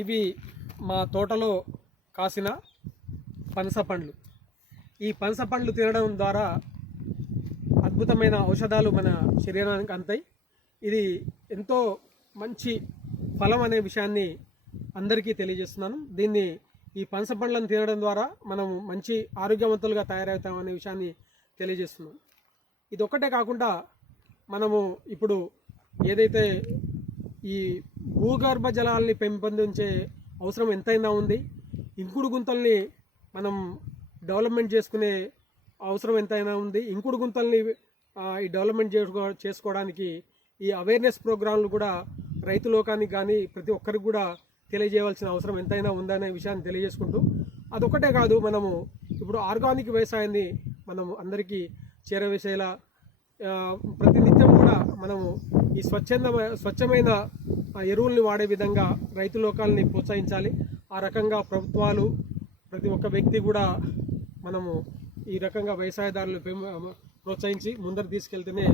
ఇవి మా తోటలో కాసిన పనస పండ్లు. ఈ పనస పండ్లు తినడం ద్వారా అద్భుతమైన ఔషధాలు మన శరీరానికి అందుతాయి ఇది ఎంతో మంచి ఫలం అనే విషయాన్ని అందరికీ తెలియజేస్తున్నాను. దీన్ని ఈ పనస పండ్లను తినడం ద్వారా మనం మంచి ఆరోగ్యవంతులుగా తయారవుతామనే విషయాన్ని తెలియజేస్తున్నాం ఇది ఒక్కటే కాకుండా మనము ఇప్పుడు ఏదైతే ఈ భూగర్భ జలాల్ని పెంపొందించే అవసరం ఎంతైనా ఉంది. ఇంకుడు గుంతల్ని మనం డెవలప్మెంట్ చేసుకునే అవసరం ఎంతైనా ఉంది. ఇంకుడు గుంతల్ని ఈ డెవలప్మెంట్ చేసుకో చేసుకోవడానికి ఈ అవేర్నెస్ ప్రోగ్రాంలు కూడా రైతు లోకానికి కానీ ప్రతి ఒక్కరికి కూడా తెలియజేయవలసిన అవసరం ఎంతైనా ఉందనే విషయాన్ని తెలియజేసుకుంటూ అదొకటే కాదు మనము ఇప్పుడు ఆర్గానిక్ వ్యవసాయాన్ని మనం అందరికీ చేరవేసేలా ప్రతినిత్యం కూడా మనము ఈ స్వచ్ఛంద స్వచ్ఛమైన ఎరువుల్ని వాడే విధంగా రైతు లోకాలని ప్రోత్సహించాలి. ఆ రకంగా ప్రభుత్వాలు ప్రతి ఒక్క వ్యక్తి కూడా మనము ఈ రకంగా వ్యవసాయదారులు పెం- ప్రోత్సహించి ముందరు తీసుకెళ్తేనే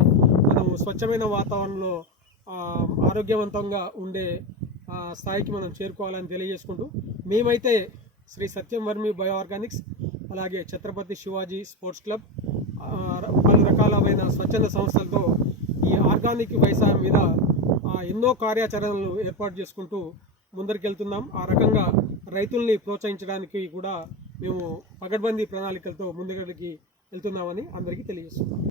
మనము స్వచ్ఛమైన వాతావరణంలో ఆరోగ్యవంతంగా ఉండే స్థాయికి మనం చేరుకోవాలని తెలియజేసుకుంటూ మేమైతే Shri Satyam vermi bio organics అలాగే ఛత్రపతి శివాజీ స్పోర్ట్స్ క్లబ్ పలు రకాలమైన స్వచ్ఛంద సంస్థలతో ఈ ఆర్గానిక్ మీద ఆ, ఎన్నో కార్యాచరణలు ఏర్పాటు చేసుకుంటూ ముందరికెళ్తున్నాం. ఆ రకంగా రైతుల్ని ప్రోత్సహించడానికి కూడా మేము పగడ్బందీ ప్రణాళికలతో ముందుకి వెళ్తున్నామని అందరికీ తెలియజేస్తున్నాం.